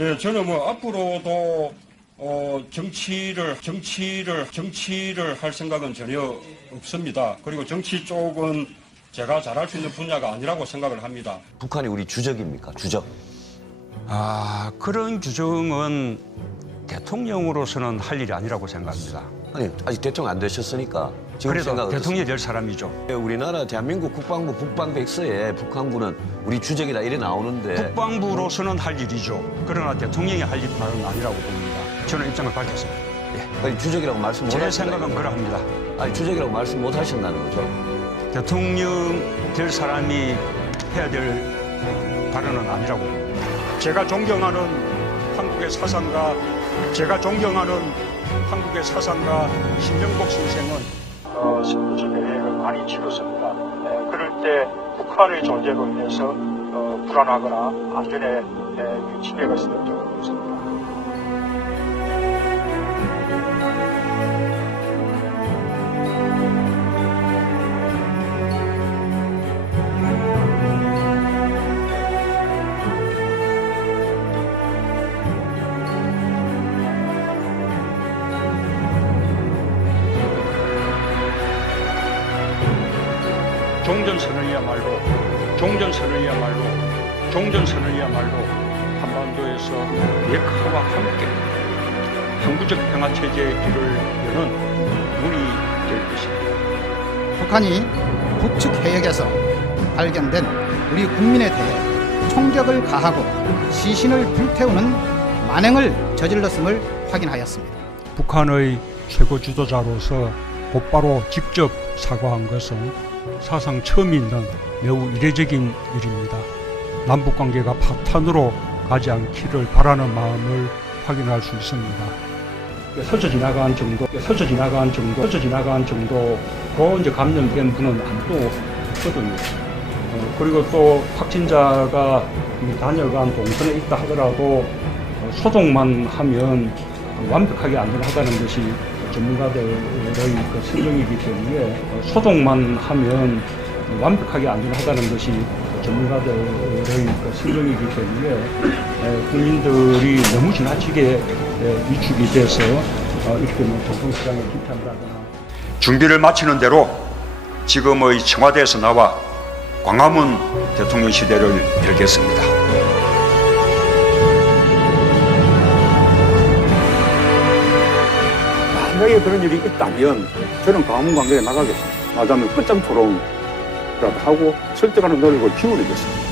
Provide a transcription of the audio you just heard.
예, 저는 뭐 앞으로도 어, 정치를 정치를 정치를 할 생각은 전혀 없습니다. 그리고 정치 쪽은 제가 잘할 수 있는 분야가 아니라고 생각을 합니다. 북한이 우리 주적입니까? 주적. 아, 그런 규정은 대통령으로서는 할 일이 아니라고 생각합니다. 아니 아직 대통령 안 되셨으니까 지금 그래도 생각은 대통령이 될 사람이죠. 우리나라 대한민국 국방부 국방백서에 북한군은 우리 주적이다 이래 나오는데 국방부로서는 할 일이죠. 그러나 대통령이 할 일은 아니라고 봅니다. 저는 입장을 밝혔습니다. 예. 아니, 주적이라고 말씀 못 제 하신다. 생각은 그러합니다. 아니 주적이라고 말씀 못 하신다는 거죠. 대통령 될 사람이 해야 될 발언은 아니라고 봅니다. 제가 존경하는 한국의 사상가, 제가 존경하는 한국의 사상가 신정복 선생은 어, 여행을 많이 치렀습니다. 에, 그럴 때 북한의 존재로 인해서 어, 불안하거나 안전에 에, 침해가 있었던 적 종전선언이야말로 종전선언이야말로 종전선언이야말로 한반도에서 백화와 함께 항구적 평화체제의 길을 여는 문이 될 것입니다. 북한이 북측 해역에서 발견된 우리 국민에 대해 총격을 가하고 시신을 불태우는 만행을 저질렀음을 확인하였습니다. 북한의 최고 지도자로서 곧바로 직접 사과한 것은 사상 처음 있는 매우 이례적인 일입니다. 남북 관계가 파탄으로 가지 않기를 바라는 마음을 확인할 수 있습니다. 서져 지나간 정도, 서져 지나간 정도, 서져 지나간 정도로 이제 감염된 분은 아무도 없거든요. 어, 그리고 또 확진자가 이 다녀간 동선에 있다 하더라도 어, 소독만 하면 완벽하게 안전하다는 것이 전문가들의 그 설명이기 때문에 어, 소독만 하면 완벽하게 안전하다는 것이 전문가들의 그 설명이기 때문에 에, 국민들이 너무 지나치게 에, 위축이 돼서 어, 이렇게 뭐 교통시장을 기피한다거나 준비를 마치는 대로 지금의 청와대에서 나와 광화문 대통령 시대를 열겠습니다. 그런 일이 있다면 저는 광화문 관계에 나가겠습니다. 나가면 끝장 토론이라도 하고 설득하는 노력을 기울이겠습니다.